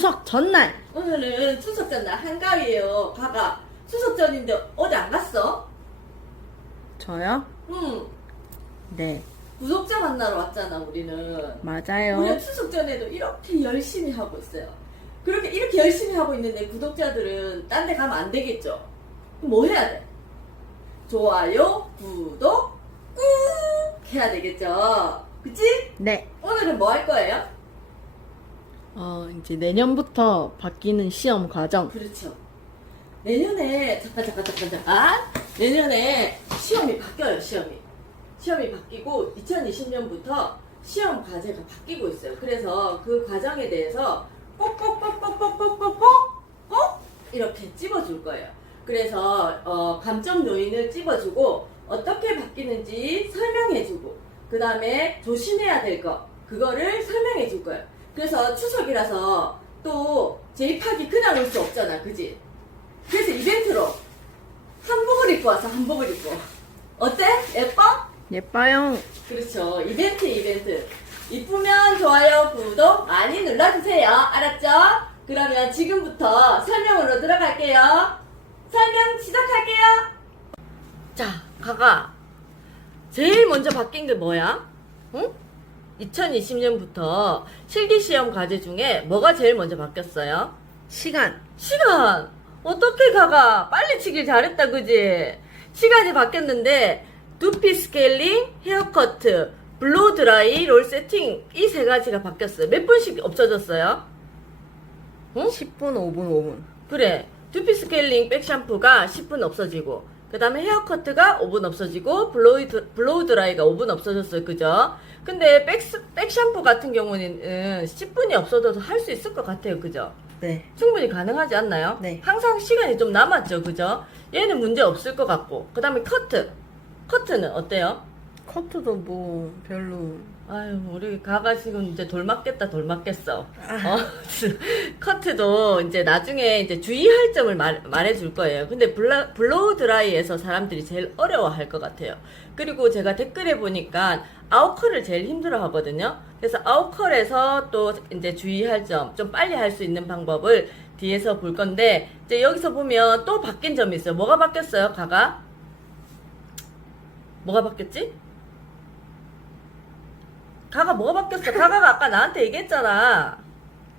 추석 전날. 오늘은 추석 전날 한가위에요. 가가 추석 전인데 어디 안 갔어? 저요? 응. 네, 구독자 만나러 왔잖아 우리는. 맞아요. 우리가 추석 전에도 이렇게 열심히 하고 있어요. 그렇게 이렇게 열심히 하고 있는데 구독자들은 딴 데 가면 안 되겠죠? 그럼 뭐 해야 돼? 좋아요, 구독, 꾹 해야 되겠죠? 그치? 네. 오늘은 뭐 할 거예요? 이제 내년부터 바뀌는 시험 과정. 그렇죠. 내년에 잠깐. 내년에 시험이 바뀌어요. 시험이 바뀌고 2020년부터 시험 과제가 바뀌고 있어요. 그래서 그 과정에 대해서 꼭꼭꼭꼭꼭꼭꼭꼭 이렇게 찝어줄 거예요. 그래서 감점 요인을 찝어주고 어떻게 바뀌는지 설명해주고 그 다음에 조심해야 될 거 그거를 설명해줄 거예요. 그래서 추석이라서 또 제입하기 그냥 올 수 없잖아, 그지? 그래서 이벤트로 한복을 입고 왔어. 한복을 입고 어때? 예뻐? 예뻐요. 그렇죠. 이벤트. 이쁘면 좋아요, 구독 많이 눌러주세요. 알았죠? 그러면 지금부터 설명으로 들어갈게요. 설명 시작할게요. 자, 가가. 제일 먼저 바뀐 게 뭐야? 응? 2020년부터 실기시험 과제 중에 뭐가 제일 먼저 바뀌었어요? 시간. 시간! 어떻게 가가? 빨리 치길 잘했다, 그지? 시간이 바뀌었는데, 두피 스케일링, 헤어커트, 블로우 드라이, 롤 세팅, 이 세 가지가 바뀌었어요. 몇 분씩 없어졌어요? 응? 10분, 5분, 5분. 그래. 두피 스케일링 백 샴푸가 10분 없어지고, 그 다음에 헤어커트가 5분 없어지고, 블로우 드라이가 5분 없어졌어요. 그죠? 근데 백 샴푸 같은 경우는 10분이 없어져도 할 수 있을 것 같아요. 그죠? 네. 충분히 가능하지 않나요? 네. 항상 시간이 좀 남았죠. 그죠? 얘는 문제 없을 것 같고. 그 다음에 커트는 어때요? 커트도 뭐 별로. 아유, 우리 가가 지금 이제 돌 맞겠어. 커트도 이제 나중에 이제 주의할 점을 말해줄 거예요. 근데 블로우 드라이에서 사람들이 제일 어려워할 것 같아요. 그리고 제가 댓글에 보니까 아웃컬을 제일 힘들어 하거든요. 그래서 아웃컬에서 또 이제 주의할 점, 좀 빨리 할 수 있는 방법을 뒤에서 볼 건데, 이제 여기서 보면 또 바뀐 점이 있어요. 뭐가 바뀌었어요, 가가? 뭐가 바뀌었지? 가가 뭐가 바뀌었어? 가가가 아까 나한테 얘기했잖아.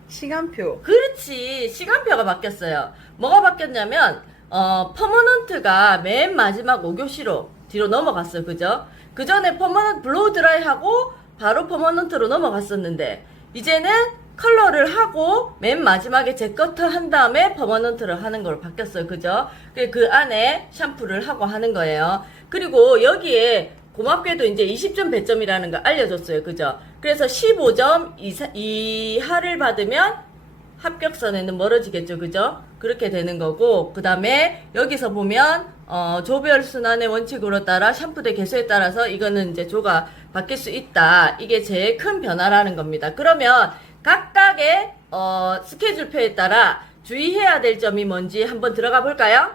시간표. 그렇지. 시간표가 바뀌었어요. 뭐가 바뀌었냐면, 퍼머넌트가 맨 마지막 5교시로 뒤로 넘어갔어요. 그죠? 그 전에 퍼머넌트 블로우 드라이 하고 바로 퍼머넌트로 넘어갔었는데, 이제는 컬러를 하고 맨 마지막에 젤커트 한 다음에 퍼머넌트를 하는 걸로 바뀌었어요. 그죠? 그 안에 샴푸를 하고 하는 거예요. 그리고 여기에 고맙게도 이제 20점 배점이라는 거 알려줬어요. 그죠? 그래서 15점 이하를 받으면 합격선에는 멀어지겠죠. 그죠? 그렇게 되는 거고, 그 다음에 여기서 보면 조별 순환의 원칙으로 따라 샴푸대 개수에 따라서 이거는 이제 조가 바뀔 수 있다. 이게 제일 큰 변화라는 겁니다. 그러면 각각의 스케줄표에 따라 주의해야 될 점이 뭔지 한번 들어가 볼까요?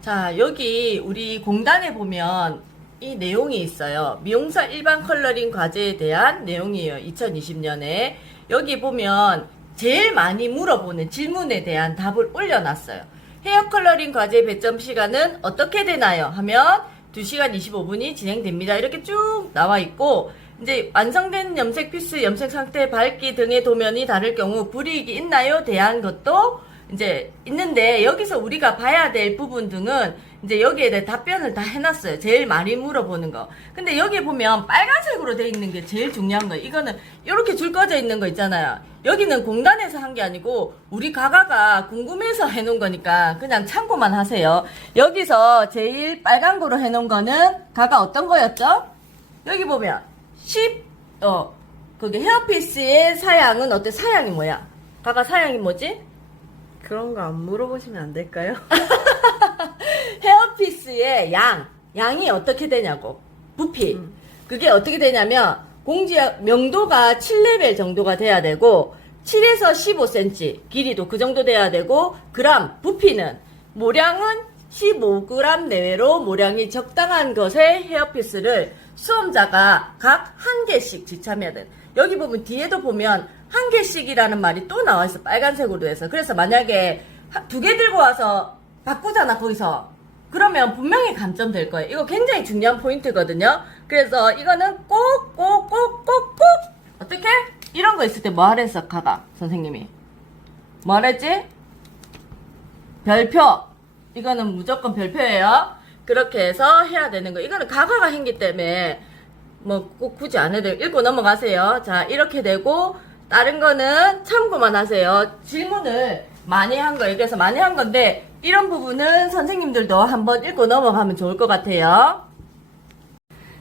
자, 여기 우리 공단에 보면 이 내용이 있어요. 미용사 일반 컬러링 과제에 대한 내용이에요. 2020년에. 여기 보면 제일 많이 물어보는 질문에 대한 답을 올려놨어요. 헤어 컬러링 과제 배점 시간은 어떻게 되나요? 하면 2시간 25분이 진행됩니다. 이렇게 쭉 나와 있고, 이제 완성된 염색 피스, 염색 상태, 밝기 등의 도면이 다를 경우 불이익이 있나요? 대한 것도 이제 있는데, 여기서 우리가 봐야 될 부분 등은 이제 여기에 대해 답변을 다 해놨어요. 제일 많이 물어보는 거. 근데 여기 보면 빨간색으로 돼 있는 게 제일 중요한 거예요. 이거는 이렇게 줄 꺼져 있는 거 있잖아요. 여기는 공단에서 한 게 아니고 우리 가가가 궁금해서 해놓은 거니까 그냥 참고만 하세요. 여기서 제일 빨간 거로 해놓은 거는 가가 어떤 거였죠? 여기 보면 그게 헤어피스의 사양은 어때? 사양이 뭐야? 가가 사양이 뭐지? 그런 거 안 물어보시면 안 될까요? 헤어피스의 양이 어떻게 되냐고. 부피. 그게 어떻게 되냐면, 명도가 7레벨 정도가 돼야 되고, 7에서 15cm, 길이도 그 정도 돼야 되고, 부피는, 모량은 15g 내외로 모량이 적당한 것의 헤어피스를 수험자가 각 한 개씩 지참해야 돼. 여기 보면 뒤에도 보면 한 개씩이라는 말이 또 나와 있어. 빨간색으로 해서. 그래서 만약에 두 개 들고 와서 바꾸잖아, 거기서. 그러면 분명히 감점될 거예요. 이거 굉장히 중요한 포인트거든요. 그래서 이거는 꼭 어떻게? 이런 거 있을 때 뭐 하랬어, 가가 선생님이? 뭐 하랬지? 별표. 이거는 무조건 별표예요. 그렇게 해서 해야 되는 거. 이거는 가가가 했기 때문에 뭐 꼭 굳이 안 해도 읽고 넘어가세요. 자, 이렇게 되고 다른 거는 참고만 하세요. 질문을 많이 한 거예요. 그래서 많이 한 건데 이런 부분은 선생님들도 한번 읽고 넘어가면 좋을 것 같아요.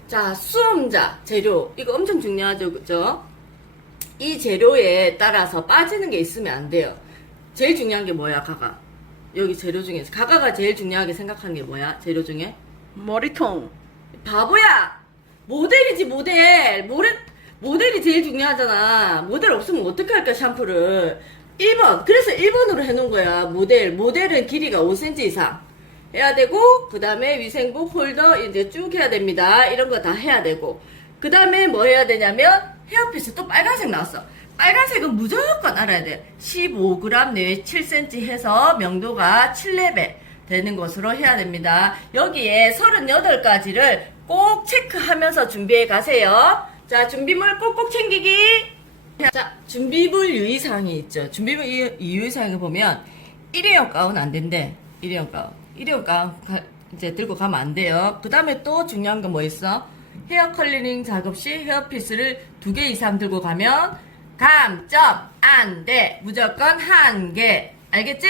자, 수험자 재료. 이거 엄청 중요하죠, 그죠? 이 재료에 따라서 빠지는 게 있으면 안 돼요. 제일 중요한 게 뭐야, 가가? 여기 재료 중에서 가가가 제일 중요하게 생각하는 게 뭐야, 재료 중에? 머리통. 바보야! 모델이지, 모델이 제일 중요하잖아. 모델 없으면 어떻게 할까, 샴푸를. 1번. 그래서 1번으로 해놓은 거야, 모델은 길이가 5cm 이상 해야 되고, 그 다음에 위생복, 홀더, 이제 쭉 해야 됩니다. 이런 거 다 해야 되고. 그 다음에 뭐 해야 되냐면, 헤어피스 또 빨간색 나왔어. 빨간색은 무조건 알아야 돼. 15g 내외 7cm 해서 명도가 7레벨 되는 것으로 해야 됩니다. 여기에 38가지를 꼭 체크하면서 준비해 가세요. 자, 준비물 꼭꼭 챙기기. 자, 준비물 유의사항이 있죠. 준비물 유의사항을 보면 일회용 가운 안 된대. 일회용 가운 이제 들고 가면 안 돼요. 그 다음에 또 중요한 건 뭐 있어? 헤어 컬러링 작업 시 헤어피스를 2개 이상 들고 가면 감점 안 돼. 무조건 1개. 알겠지?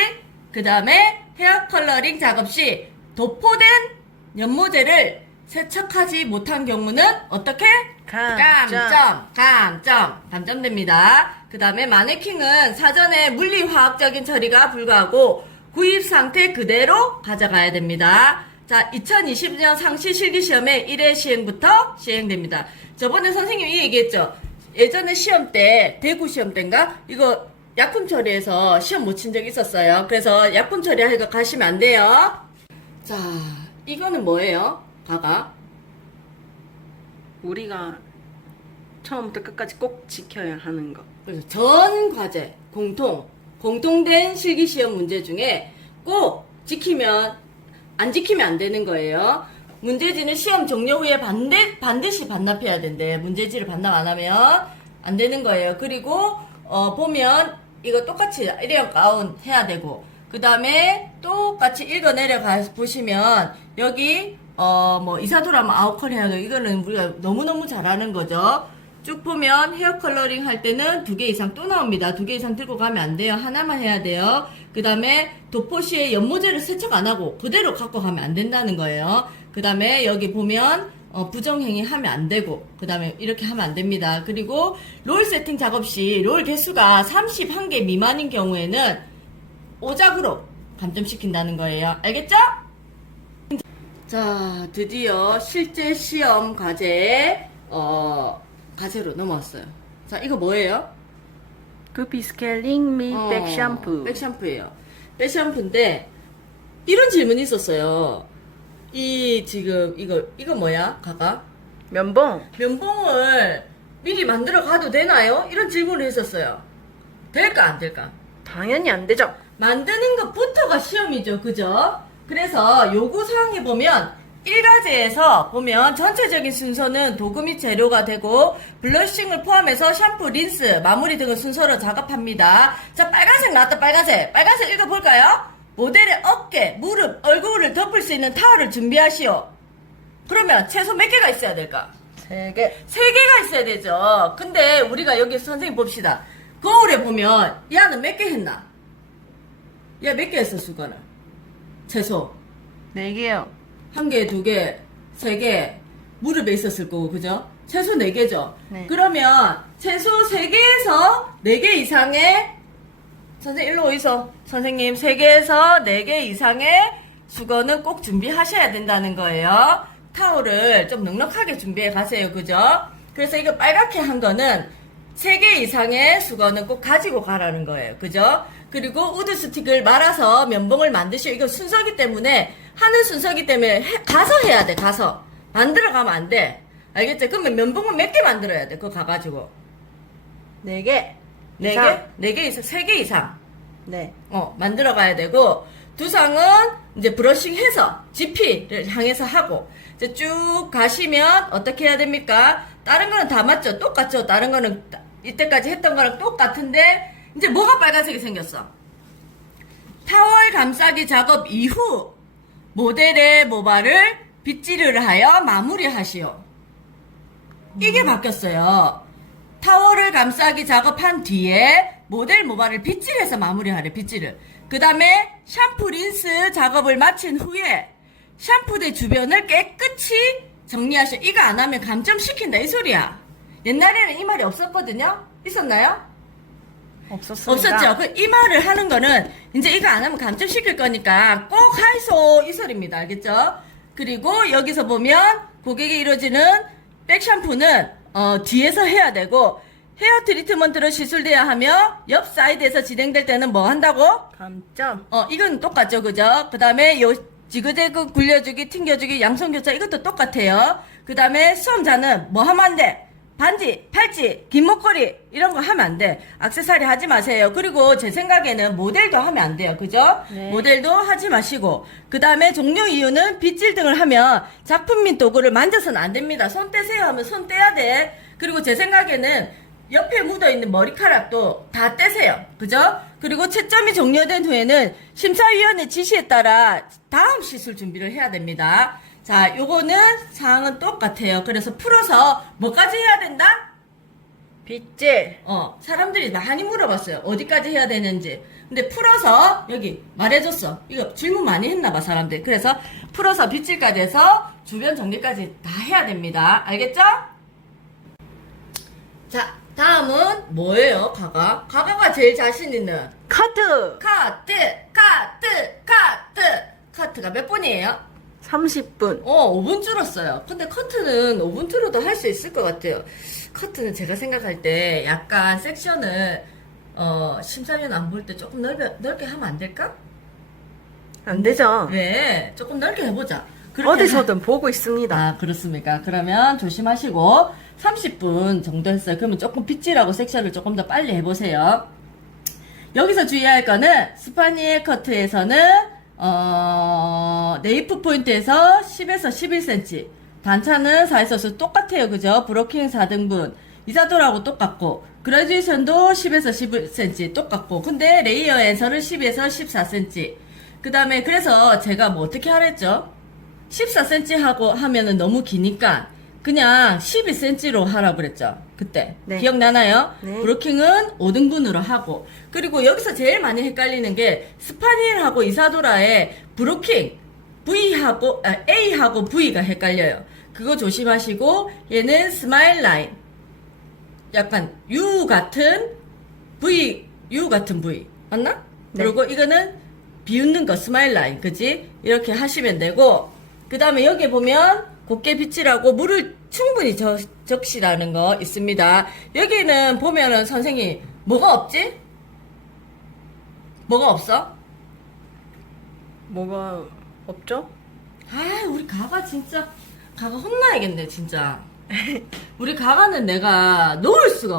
그 다음에 헤어 컬러링 작업 시 도포된 연모제를 세척하지 못한 경우는 어떻게? 감점됩니다. 그 다음에 마네킹은 사전에 물리화학적인 처리가 불가하고 구입 상태 그대로 가져가야 됩니다. 자, 2020년 상시 실기시험의 1회 시행부터 시행됩니다. 저번에 선생님이 이 얘기했죠. 예전에 시험 때, 대구 시험 때인가? 이거 약품 처리해서 시험 못 친 적 있었어요. 그래서 약품 처리하러 가시면 안 돼요. 자, 이거는 뭐예요? 가가? 우리가 처음부터 끝까지 꼭 지켜야 하는 거. 그래서 전 과제, 공통된 실기시험 문제 중에 꼭 안 지키면 안 되는 거예요. 문제지는 시험 종료 후에 반드시 반납해야 된대. 문제지를 반납 안 하면 안 되는 거예요. 그리고 보면 이거 똑같이 일회용 가운 해야 되고, 그 다음에 똑같이 읽어 내려가 보시면 여기 뭐 이사도라면 아웃컬 해야 되고, 이거는 우리가 너무너무 잘하는 거죠. 쭉 보면 헤어 컬러링 할 때는 2개 이상 또 나옵니다. 2개 이상 들고 가면 안 돼요. 하나만 해야 돼요. 그 다음에 도포 시에 연모제를 세척 안 하고 그대로 갖고 가면 안 된다는 거예요. 그 다음에 여기 보면 부정행위 하면 안 되고, 그 다음에 이렇게 하면 안 됩니다. 그리고 롤 세팅 작업 시 롤 개수가 31개 미만인 경우에는 오작으로 감점시킨다는 거예요. 알겠죠? 자, 드디어 실제 시험 과제에 과제로 넘어왔어요. 자, 이거 뭐예요? 구피 스케일링 및 백샴푸. 백샴푸예요. 백샴푸인데 이런 질문이 있었어요. 지금 이거 뭐야? 가가? 면봉을 미리 만들어 가도 되나요? 이런 질문을 했었어요. 될까 안 될까? 당연히 안 되죠. 만드는 것부터가 시험이죠. 그죠? 그래서 요구사항에 보면 1가지에서 보면 전체적인 순서는 도구 및 재료가 되고 블러싱을 포함해서 샴푸, 린스, 마무리 등을 순서로 작업합니다. 자, 빨간색 나왔다. 빨간색 읽어볼까요? 모델의 어깨, 무릎, 얼굴을 덮을 수 있는 타월을 준비하시오. 그러면 최소 몇 개가 있어야 될까? 3개. 3개가 있어야 되죠. 근데 우리가 여기 선생님 봅시다. 거울에 보면 얘는 몇 개 했나? 얘 몇 개 했어, 수건을? 최소 4개요. 1개, 2개, 3개, 무릎에 있었을 거고, 그죠? 최소 4개죠? 네. 그러면, 최소 3개에서 4개 이상의, 선생님, 일로 오이소. 선생님, 3개에서 4개 이상의 수건은 꼭 준비하셔야 된다는 거예요. 타올을 좀 넉넉하게 준비해 가세요, 그죠? 그래서 이거 빨갛게 한 거는 3개 이상의 수건은 꼭 가지고 가라는 거예요, 그죠? 그리고 우드 스틱을 말아서 면봉을 만드시오. 이거 순서기 때문에, 하는 순서기 때문에 가서 해야 돼. 가서 만들어 가면 안 돼. 알겠죠? 그러면 면봉을 몇 개 만들어야 돼. 그거 가가지고 4개. 이상. 4개 이상, 3개 이상. 네. 만들어 가야 되고, 두상은 이제 브러싱해서 GP를 향해서 하고, 이제 쭉 가시면 어떻게 해야 됩니까? 다른 거는 다 맞죠? 똑같죠? 다른 거는 이때까지 했던 거랑 똑같은데, 이제 뭐가 빨간색이 생겼어? 타월 감싸기 작업 이후 모델의 모발을 빗질을 하여 마무리하시오. 이게 바뀌었어요. 타월을 감싸기 작업한 뒤에 모델 모발을 빗질해서 마무리하래, 빗질을. 그 다음에 샴푸 린스 작업을 마친 후에 샴푸대 주변을 깨끗이 정리하셔. 이거 안 하면 감점시킨다, 이 소리야. 옛날에는 이 말이 없었거든요? 있었나요? 없었습니다. 없었죠? 이 말을 하는 거는 이제 이거 안 하면 감점시킬 거니까 꼭 하이소, 이 소리입니다. 알겠죠? 그리고 여기서 보면 고객이 이루어지는 백 샴푸는 뒤에서 해야 되고, 헤어 트리트먼트로 시술돼야 하며 옆 사이드에서 진행될 때는 뭐 한다고? 감점. 이건 똑같죠, 그죠? 그 다음에 요 지그재그 굴려주기, 튕겨주기, 양손교차 이것도 똑같아요. 그 다음에 수험자는 뭐 하면 안 돼? 반지, 팔찌, 긴 목걸이 이런 거 하면 안 돼. 액세서리 하지 마세요. 그리고 제 생각에는 모델도 하면 안 돼요. 그죠? 네. 모델도 하지 마시고, 그 다음에 종료 이유는 빗질 등을 하면 작품 및 도구를 만져서는 안 됩니다. 손 떼세요 하면 손 떼야 돼. 그리고 제 생각에는 옆에 묻어있는 머리카락도 다 떼세요. 그죠? 그리고 채점이 종료된 후에는 심사위원의 지시에 따라 다음 시술 준비를 해야 됩니다. 자, 요거는 사항은 똑같아요. 그래서 풀어서 뭐까지 해야 된다? 빗질. 사람들이 많이 물어봤어요. 어디까지 해야 되는지. 근데 풀어서 여기 말해줬어. 이거 질문 많이 했나봐, 사람들. 그래서 풀어서 빗질까지 해서 주변 정리까지 다 해야 됩니다. 알겠죠? 자, 다음은 뭐예요, 가가? 가가가 제일 자신 있는 카트. 카트가 몇 분이에요? 30분. 5분 줄었어요. 근데 커트는 5분 줄어도 할 수 있을 것 같아요. 커트는 제가 생각할 때 약간 섹션을 심사위원 안 볼 때 조금 넓게 하면 안 될까? 안 되죠. 네, 조금 넓게 해보자. 그렇게 어디서든 보고 있습니다. 아, 그렇습니까? 그러면 조심하시고 30분 정도 했어요. 그러면 조금 빗질하고 섹션을 조금 더 빨리 해보세요. 여기서 주의할 거는 스파니엘 커트에서는 네이프 포인트에서 10에서 11cm, 단차는 4에서 5 똑같아요. 그죠? 브로킹 4등분, 이사도라고 똑같고, 그라듀에이션도 10에서 11cm 똑같고, 근데 레이어에서는 10에서 14cm. 그 다음에 그래서 제가 뭐 어떻게 하랬죠? 14cm 하고 하면은 너무 기니까 그냥 12cm로 하라고 그랬죠. 그때. 네. 기억나나요? 네. 브로킹은 5등분으로 하고. 그리고 여기서 제일 많이 헷갈리는 게 스파니엘하고 이사도라의 브로킹 V하고 A하고 V가 헷갈려요. 그거 조심하시고, 얘는 스마일 라인. 약간 U 같은 V 맞나? 네. 그리고 이거는 비웃는 거 스마일 라인. 그지? 이렇게 하시면 되고, 그 다음에 여기 보면 곱게 빗질하고 물을 충분히 적시라는 거 있습니다. 여기는 보면은 선생님 뭐가 없지? 뭐가 없어? 뭐가 없죠? 아, 우리 가가 진짜 가가 혼나야겠네 진짜. 우리 가가는 내가 놓을 수가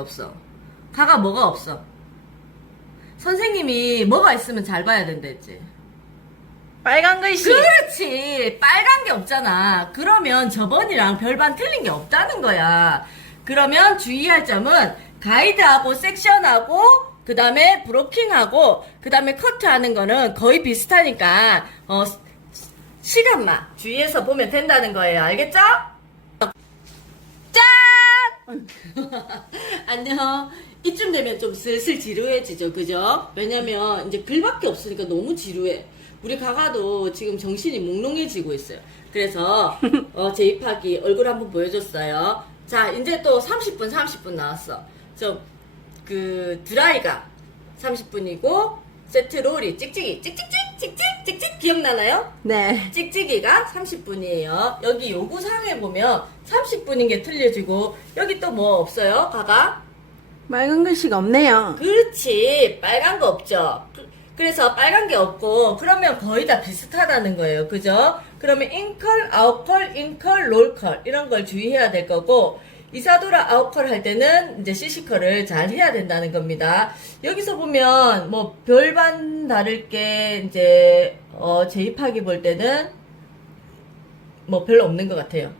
없어. 가가 뭐가 없어? 선생님이 뭐가 있으면 잘 봐야 된다 했지. 빨간 글씨. 그렇지. 빨간 게 없잖아. 그러면 저번이랑 별반 틀린 게 없다는 거야. 그러면 주의할 점은 가이드하고 섹션하고 그 다음에 브로킹하고 그 다음에 커트하는 거는 거의 비슷하니까 시간만 주의해서 보면 된다는 거예요. 알겠죠? 짠! 안녕. 이쯤 되면 좀 슬슬 지루해지죠. 그죠? 왜냐면 이제 글밖에 없으니까 너무 지루해. 우리 가가도 지금 정신이 몽롱해지고 있어요. 그래서 제2파기 얼굴 한번 보여줬어요. 자, 이제 또 30분 나왔어. 드라이가 30분이고 세트 롤이 찍찍이 기억나나요? 네. 찍찍이가 30분이에요. 여기 요구사항에 보면 30분인 게 틀려지고 여기 또 뭐 없어요? 가가? 빨간 글씨가 없네요. 그렇지. 빨간 거 없죠. 그래서 빨간 게 없고 그러면 거의 다 비슷하다는 거예요. 그죠? 그러면 인컬, 아웃컬, 인컬, 롤컬 이런 걸 주의해야 될 거고 이사도라 아웃컬 할 때는 이제 CC컬을 잘 해야 된다는 겁니다. 여기서 보면 뭐 별반 다를 게 이제 제입하기 볼 때는 뭐 별로 없는 것 같아요.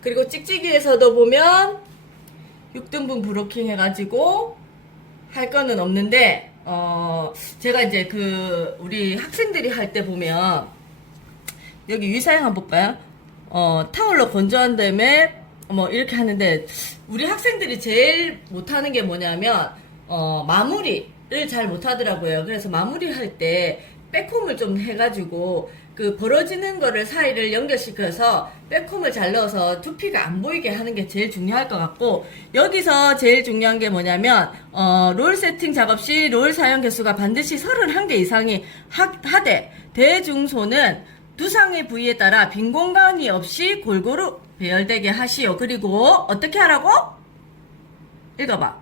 그리고 찍찍이에서도 보면 6등분 브로킹 해가지고 할 거는 없는데 제가 이제 우리 학생들이 할 때 보면 여기 위사양 한번 볼까요? 타올로 건조한 다음에 뭐 이렇게 하는데 우리 학생들이 제일 못하는 게 뭐냐면 마무리를 잘 못하더라고요. 그래서 마무리할 때 백홈을 좀 해가지고 그 벌어지는 거를 사이를 연결시켜서 백홈을 잘 넣어서 두피가 안 보이게 하는 게 제일 중요할 것 같고, 여기서 제일 중요한 게 뭐냐면 롤 세팅 작업 시 롤 사용 개수가 반드시 31개 이상이 하되 대중소는 두상의 부위에 따라 빈 공간이 없이 골고루 배열되게 하시오. 그리고 어떻게 하라고? 읽어봐.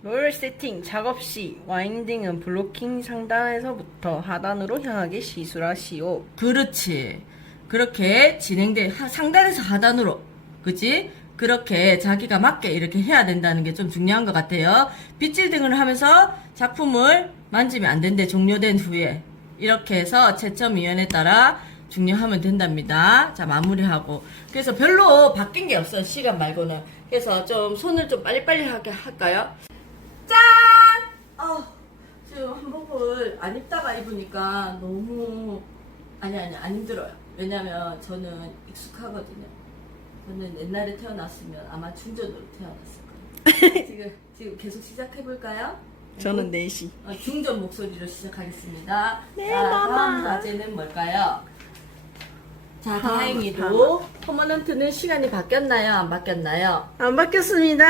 롤 세팅 작업 시 와인딩은 블로킹 상단에서부터 하단으로 향하게 시술하시오. 그렇지. 그렇게 상단에서 하단으로, 그치? 그렇게 자기가 맞게 이렇게 해야 된다는 게 좀 중요한 것 같아요. 빗질 등을 하면서 작품을 만지면 안 된대. 종료된 후에 이렇게 해서 채점위원에 따라 중요하면 된답니다. 자, 마무리하고. 그래서 별로 바뀐 게 없어요, 시간 말고는. 그래서 좀 손을 좀 빨리빨리 하게 할까요? 짠! 지금 한복을 안 입다가 입으니까 너무 안 힘들어요. 왜냐면 저는 익숙하거든요. 저는 옛날에 태어났으면 아마 중전으로 태어났을 거예요. 지금 계속 시작해볼까요? 저는 4시. 중전 목소리로 시작하겠습니다. 네, 자, 마마. 다음 과제는 뭘까요? 자, 다행히도 퍼머넌트는 시간이 바뀌었나요? 안 바뀌었나요? 안 바뀌었습니다.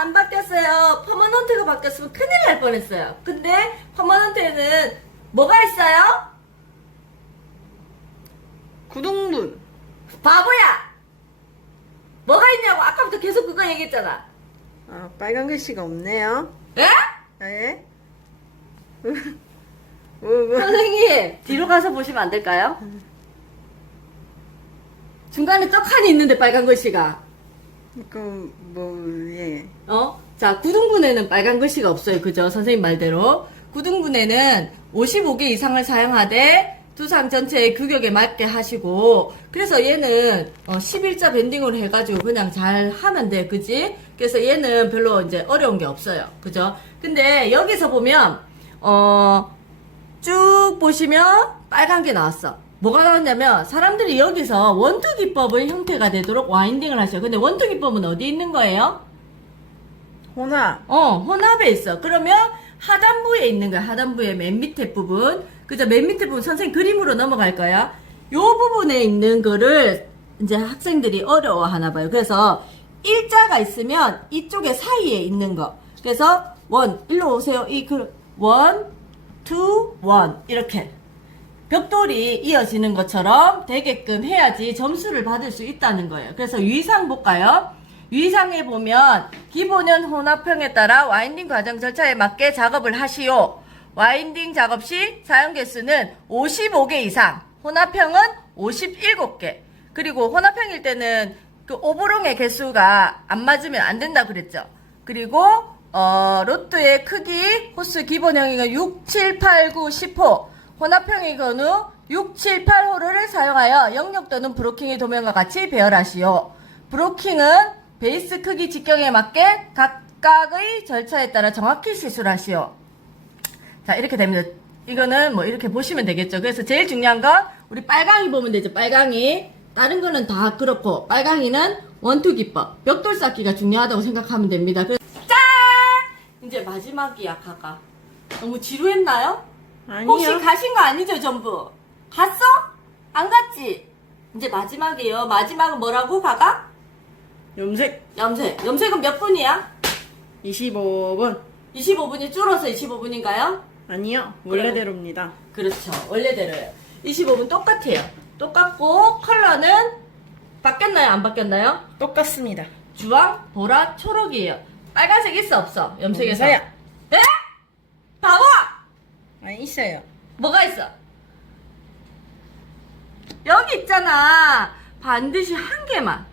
안 바뀌었어요. 퍼머넌트가 바뀌었으면 큰일 날 뻔했어요. 근데 퍼머넌트에는 뭐가 있어요? 구등분. 바보야! 뭐가 있냐고 아까부터 계속 그거 얘기했잖아. 빨간 글씨가 없네요. 에? 예? 선생님, 뒤로 가서 보시면 안 될까요? 중간에 떡하니 있는데 빨간 글씨가. 예. 자, 9등분에는 빨간 글씨가 없어요. 그죠? 선생님 말대로. 9등분에는 55개 이상을 사용하되 두상 전체의 규격에 맞게 하시고, 그래서 얘는 11자 밴딩으로 해가지고 그냥 잘 하면 돼. 그지? 그래서 얘는 별로 이제 어려운 게 없어요. 그죠? 근데 여기서 보면 쭉 보시면 빨간 게 나왔어. 뭐가 나왔냐면 사람들이 여기서 원투 기법의 형태가 되도록 와인딩을 하셔요. 근데 원투 기법은 어디 있는 거예요? 혼합. 혼합에 있어. 그러면 하단부에 있는 거야. 하단부의 맨 밑에 부분. 그죠? 맨 밑에 부분 선생님 그림으로 넘어갈 거야. 요 부분에 있는 거를 이제 학생들이 어려워하나 봐요. 그래서 일자가 있으면 이쪽에 사이에 있는 거. 그래서 일로 오세요. 이렇게 벽돌이 이어지는 것처럼 되게끔 해야지 점수를 받을 수 있다는 거예요. 그래서 유의사항 볼까요? 유의사항에 보면 기본형 혼합형에 따라 와인딩 과정 절차에 맞게 작업을 하시오. 와인딩 작업 시 사용 개수는 55개 이상, 혼합형은 57개. 그리고 혼합형일 때는 그 오브롱의 개수가 안 맞으면 안 된다 그랬죠. 그리고 로트의 크기, 호스 기본형이 6, 7, 8, 9, 10호, 혼합형의 경우 6, 7, 8호를 사용하여 영역 또는 브로킹의 도면과 같이 배열하시오. 브로킹은 베이스 크기 직경에 맞게 각각의 절차에 따라 정확히 시술하시오. 자, 이렇게 됩니다. 이거는 뭐 이렇게 보시면 되겠죠. 그래서 제일 중요한 건 우리 빨강이 보면 되죠. 빨강이. 다른 거는 다 그렇고 빨강이는 원투 기법, 벽돌 쌓기가 중요하다고 생각하면 됩니다. 그래서 짠! 이제 마지막이야, 가가. 너무 지루했나요? 아니요. 혹시 가신 거 아니죠, 전부? 갔어? 안 갔지? 이제 마지막이에요. 마지막은 뭐라고, 가가? 염색. 염색은 몇 분이야? 25분. 25분이 줄어서 25분인가요? 아니요. 원래대로입니다. 그렇죠. 원래대로요. 25분 똑같아요. 똑같고 컬러는 바뀌었나요? 안 바뀌었나요? 똑같습니다. 주황, 보라, 초록이에요. 빨간색 있어 없어? 염색에서. 없어요. 에? 바보! 있어요. 뭐가 있어? 여기 있잖아. 반드시 한 개만.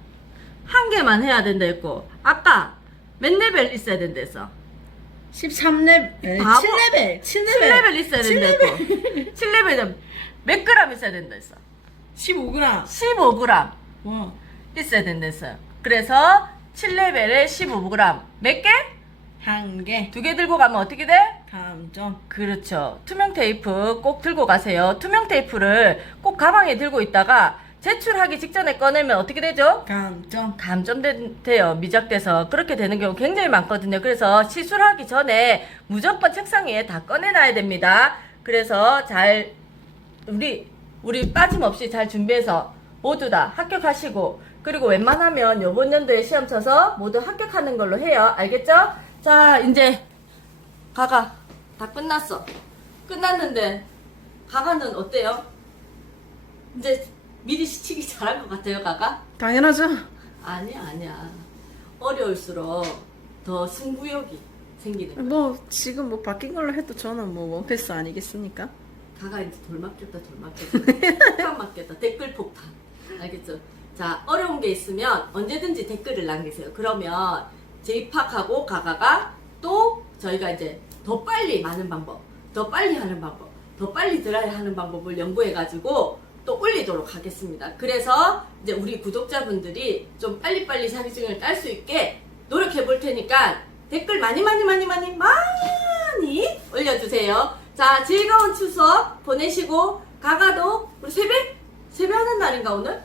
한 개만 해야 된다 했고 아까 몇 레벨 있어야 된다 했어? 13레벨, 바보. 7레벨, 7레벨 있어야 된다 했고 7레벨 몇 그램 있어야 된다 했어? 15g. 15g 와. 있어야 된다 했어요. 그래서 7레벨에 15g 몇 개? 한 개. 2개 들고 가면 어떻게 돼? 감점. 그렇죠. 투명 테이프 꼭 들고 가세요. 투명 테이프를 꼭 가방에 들고 있다가 제출하기 직전에 꺼내면 어떻게 되죠? 감점. 감점돼요. 미적돼서 그렇게 되는 경우 굉장히 많거든요. 그래서 시술하기 전에 무조건 책상 위에 다 꺼내놔야 됩니다. 그래서 잘 우리 빠짐없이 잘 준비해서 모두 다 합격하시고 그리고 웬만하면 요번 연도에 시험 쳐서 모두 합격하는 걸로 해요. 알겠죠? 자 이제 가가 다 끝났어. 끝났는데 가가는 어때요? 이제 미리 시치기 잘한 것 같아요, 가가? 당연하죠. 아니야. 어려울수록 더 승부욕이 생기는 거야. 뭐 지금 뭐 바뀐 걸로 해도 저는 뭐 원패스 아니겠습니까? 가가 이제 돌 맞겠다. 폭탄 맞겠다. 댓글 폭탄. 알겠죠? 자, 어려운 게 있으면 언제든지 댓글을 남기세요. 그러면 제이팍하고 가가가 또 저희가 이제 더 빨리 많은 방법, 더 빨리 하는 방법, 더 빨리 드라이 하는 방법을 연구해가지고 또 올리도록 하겠습니다. 그래서 이제 우리 구독자분들이 좀 빨리빨리 자격증을 딸 수 있게 노력해 볼 테니까 댓글 많이 올려주세요. 자, 즐거운 추석 보내시고 가가도 우리 세배 하는 날인가 오늘?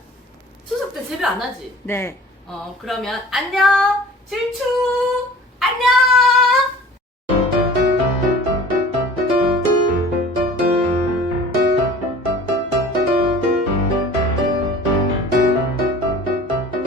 추석 때 세배 안 하지? 네. 그러면 안녕 질추 안녕.